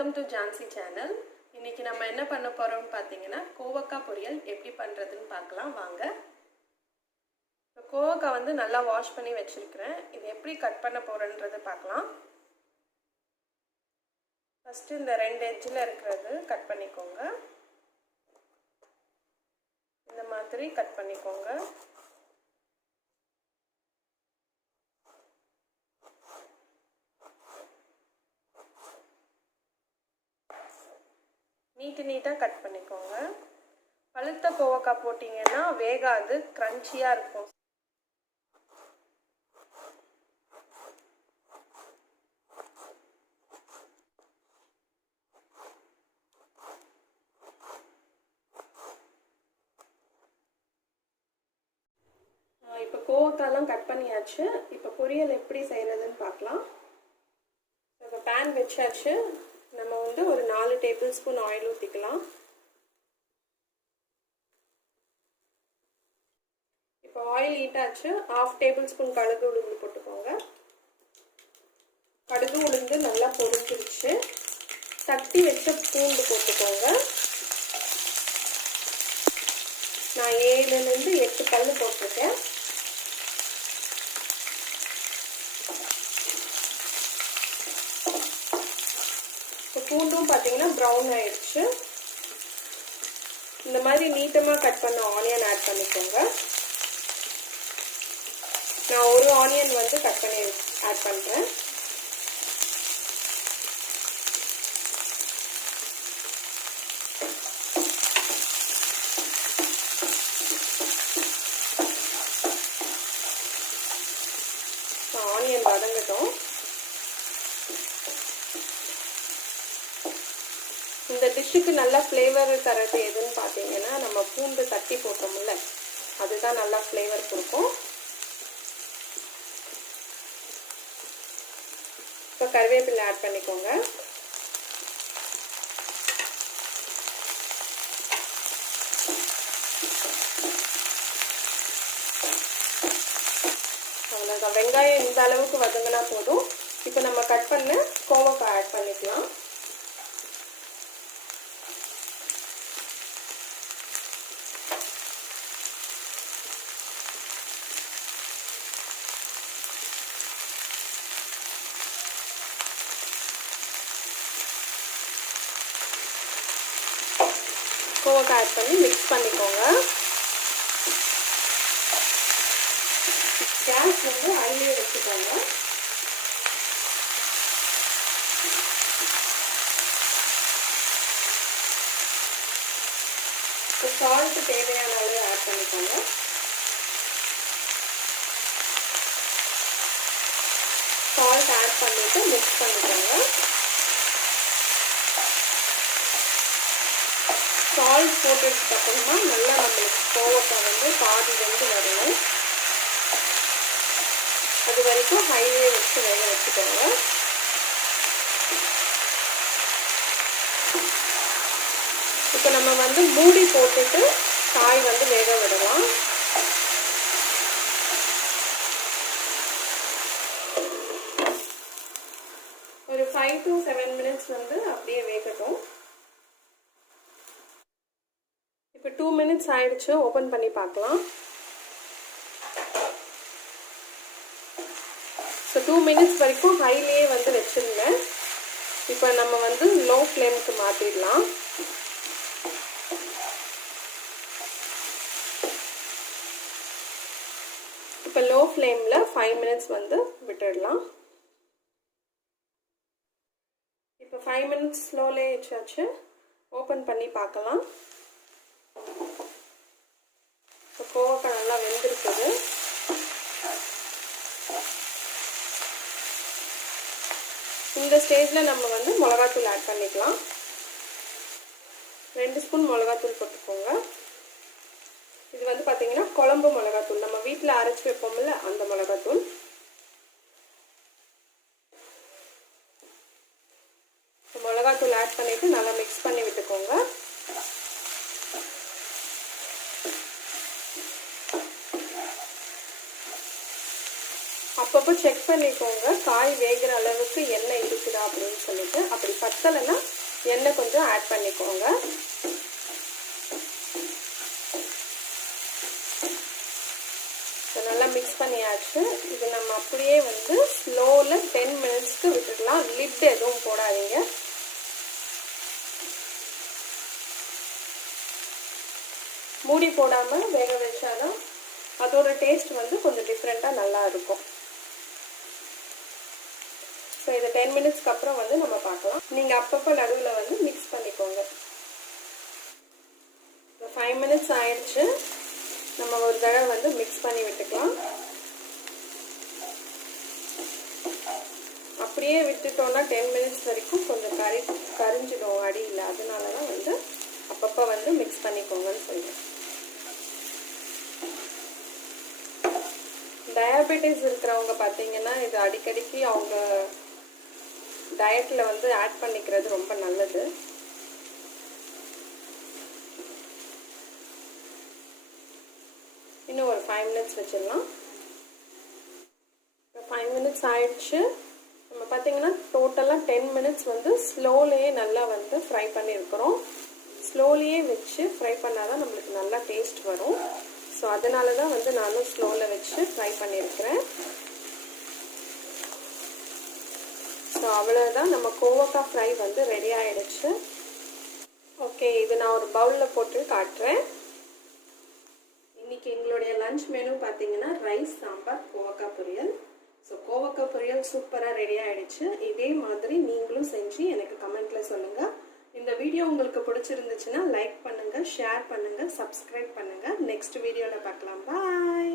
Welcome to Jhansi channel. இன்னைக்கு நம்ம என்ன பண்ண போறோம் பாத்தீங்கன்னா கோவக்காய் பொரியல் எப்படி பண்றதுன்னு பார்க்கலாம் வாங்க. கோவக்காய் வந்து நல்லா வாஷ் பண்ணி வச்சிருக்கேன். இது எப்படி கட் பண்ண போறேன்றதை பார்க்கலாம். ஃபர்ஸ்ட் இந்த ரெண்டு எட்ஜ்ல இருக்குறது கட் பண்ணிக்கோங்க. இந்த மாதிரி கட் பண்ணிக்கோங்க. நீட்டா கட் பண்ணிக்கோங்க. பழுத்த கோவக்காய் போட்டீங்கன்னா வேகாது, கிரன்ச்சியா இருக்கும். இப்போ கோவக்காய்லாம் கட் பண்ணியாச்சு. இப்போ பொரியல் எப்படி செய்யறதுன்னு பார்க்கலாம். இப்போ பேன் வச்சாச்சு. நம்ம வந்து ஒரு 4 டேபிள் ஸ்பூன் ஆயில் ஊற்றிக்கலாம். இப்போ ஆயில் ஹீட் ஆச்சு. 1/2 டேபிள் ஸ்பூன் கடுகு உளுந்து போட்டுக்கோங்க. கடுகு உளுந்து நல்லா பொரிஞ்சிருச்சு. தட்டி வச்ச பூண்டு போட்டுக்கோங்க. நான் 7லேருந்து 8 பல்லு போட்டிருக்கேன். பூண்டும் பார்த்தீங்கன்னா ப்ரௌன் ஆயிடுச்சு. இந்த மாதிரி நீட்டமாக கட் பண்ண ஆனியன் ஆட் பண்ணிக்கோங்க. நான் ஒரு ஆனியன் வந்து கட் பண்ணி ஆட் பண்ணுறேன். ஆனியன் வதங்கட்டும். இந்த டிஷ்ஷுக்கு நல்லா ஃப்ளேவர் தரது எதுன்னு பார்த்தீங்கன்னா நம்ம பூண்டு தட்டி போட்டோம்ல, அதுதான் நல்லா ஃப்ளேவர் கொடுக்கும். இப்போ கருவேப்பிலை ஆட் பண்ணிக்கோங்க. அவ்வளோதான். வெங்காயம் இந்த அளவுக்கு வதங்கினா போதும். இப்போ நம்ம கட் பண்ண கோவக்காய் ஆட் பண்ணிக்கலாம். கோவக்காய் ஆட் பண்ணி மிக்ஸ் பண்ணிக்கோங்க. கேஸ் வந்து ஹைலே வச்சுக்கோங்க. சால்ட் தேவையான அளவு ஆட் பண்ணிக்கோங்க. சால்ட் ஆட் பண்ணிட்டு மிக்ஸ் பண்ணிக்கோங்க. சால்ட் போட்டதுக்கு அப்புறமா நல்லா நம்மளுக்கு கோவக்காய் வந்து பாதி வெந்து வரணும். அது வரைக்கும் ஹைவே வச்சு வேக வச்சுக்கோங்க. இப்போ நம்ம வந்து மூடி போட்டுட்டு காய் வந்து வேக விடலாம். ஒரு 5 to 7 மினிட்ஸ் வந்து அப்படியே வேகட்டும். இப்போ 2 மினிட்ஸ் ஆயிடுச்சு. ஓப்பன் பண்ணி பார்க்கலாம். ஸோ 2 மினிட்ஸ் வரைக்கும் ஹைலேயே வந்து வச்சுருந்தேன். இப்போ நம்ம வந்து லோ ஃப்ளேமுக்கு மாற்றிடலாம். இப்போ லோ ஃப்ளேமில் 5 மினிட்ஸ் வந்து விட்டுடலாம். இப்போ 5 மினிட்ஸ் ஸ்லோலே வச்சாச்சு. ஓப்பன் பண்ணி பார்க்கலாம். கோவக்காய் நல்லா வெந்திருக்குது. இந்த ஸ்டேஜில் நம்ம வந்து மிளகாத்தூள் ஆட் பண்ணிக்கலாம். 2 ஸ்பூன் மிளகாத்தூள் போட்டுக்கோங்க. இது வந்து பார்த்தீங்கன்னா குழம்பு மிளகாத்தூள், நம்ம வீட்டில் அரைச்சி வைப்போம்ல அந்த மிளகாத்தூள். மிளகாத்தூள் ஆட் பண்ணிவிட்டு நல்லா மிக்ஸ் பண்ணி விட்டுக்கோங்க. அப்பப்போ செக் பண்ணிக்கோங்க காய் வேகிற அளவுக்கு எண்ணெய் இருக்குதா அப்படின்னு சொல்லிட்டு. அப்படி பத்தலைன்னா எண்ணெய் கொஞ்சம் ஆட் பண்ணிக்கோங்க. நல்லா மிக்ஸ் பண்ணியாச்சு. இது நம்ம அப்படியே வந்து ஸ்லோவில் 10 மினிட்ஸ்க்கு விட்டுடலாம். லிட் எதுவும் போடாதீங்க. மூடி போடாமல் வேக வச்சாதான் அதோட டேஸ்ட் வந்து கொஞ்சம் டிஃப்ரெண்ட்டாக நல்லா இருக்கும். ஸோ இதை 10 மினிட்ஸ்க்கு அப்புறம் வந்து நம்ம பார்க்கலாம். நீங்கள் அப்பப்போ நடுவில் வந்து மிக்ஸ் பண்ணிக்கோங்க. 5 மினிட்ஸ் ஆயிடுச்சு. நம்ம ஒரு தடவை வந்து மிக்ஸ் பண்ணி விட்டுக்கலாம். அப்படியே விட்டுட்டோம்னா 10 மினிட்ஸ் வரைக்கும் கொஞ்சம் கரிஞ்சிடும் அடியில். அதனால தான் வந்து அப்பப்போ வந்து மிக்ஸ் பண்ணிக்கோங்கன்னு சொல்லுவேன். டயபெட்டிஸ் இருக்கிறவங்க பார்த்தீங்கன்னா இது அடிக்கடிக்கு அவங்க டயட்டில் வந்து ஆட் பண்ணிக்கிறது ரொம்ப நல்லது. இன்னும் ஒரு 5 மினிட்ஸ் வச்சிடலாம். 5 மினிட்ஸ் ஆயிடுச்சு. நம்ம பார்த்தீங்கன்னா டோட்டலாக 10 மினிட்ஸ் வந்து ஸ்லோலேயே நல்லா வந்து ஃப்ரை பண்ணியிருக்கிறோம். ஸ்லோலியே வச்சு ஃப்ரை பண்ணால் தான் நம்மளுக்கு நல்லா டேஸ்ட் வரும். ஸோ அதனால தான் வந்து நானும் ஸ்லோவில் வச்சு ஃப்ரை பண்ணியிருக்கிறேன். ஸோ அவ்வளோதான், நம்ம கோவக்காய் ஃப்ரை வந்து ரெடி ஆகிடுச்சு. ஓகே, இது நான் ஒரு பவுலில் போட்டு காட்டுறேன். இன்றைக்கி எங்களுடைய லஞ்ச் மெனு பார்த்தீங்கன்னா ரைஸ், சாம்பார், கோவக்காய் பொரியல். ஸோ கோவக்காய் பொரியல் சூப்பராக ரெடி ஆகிடுச்சு. இதே மாதிரி நீங்களும் செஞ்சு எனக்கு கமெண்ட்டில் சொல்லுங்கள். இந்த வீடியோ உங்களுக்கு பிடிச்சிருந்துச்சுன்னா லைக் பண்ணுங்கள், ஷேர் பண்ணுங்கள், சப்ஸ்கிரைப் பண்ணுங்கள். நெக்ஸ்ட் வீடியோவில் பார்க்கலாம். பாய்.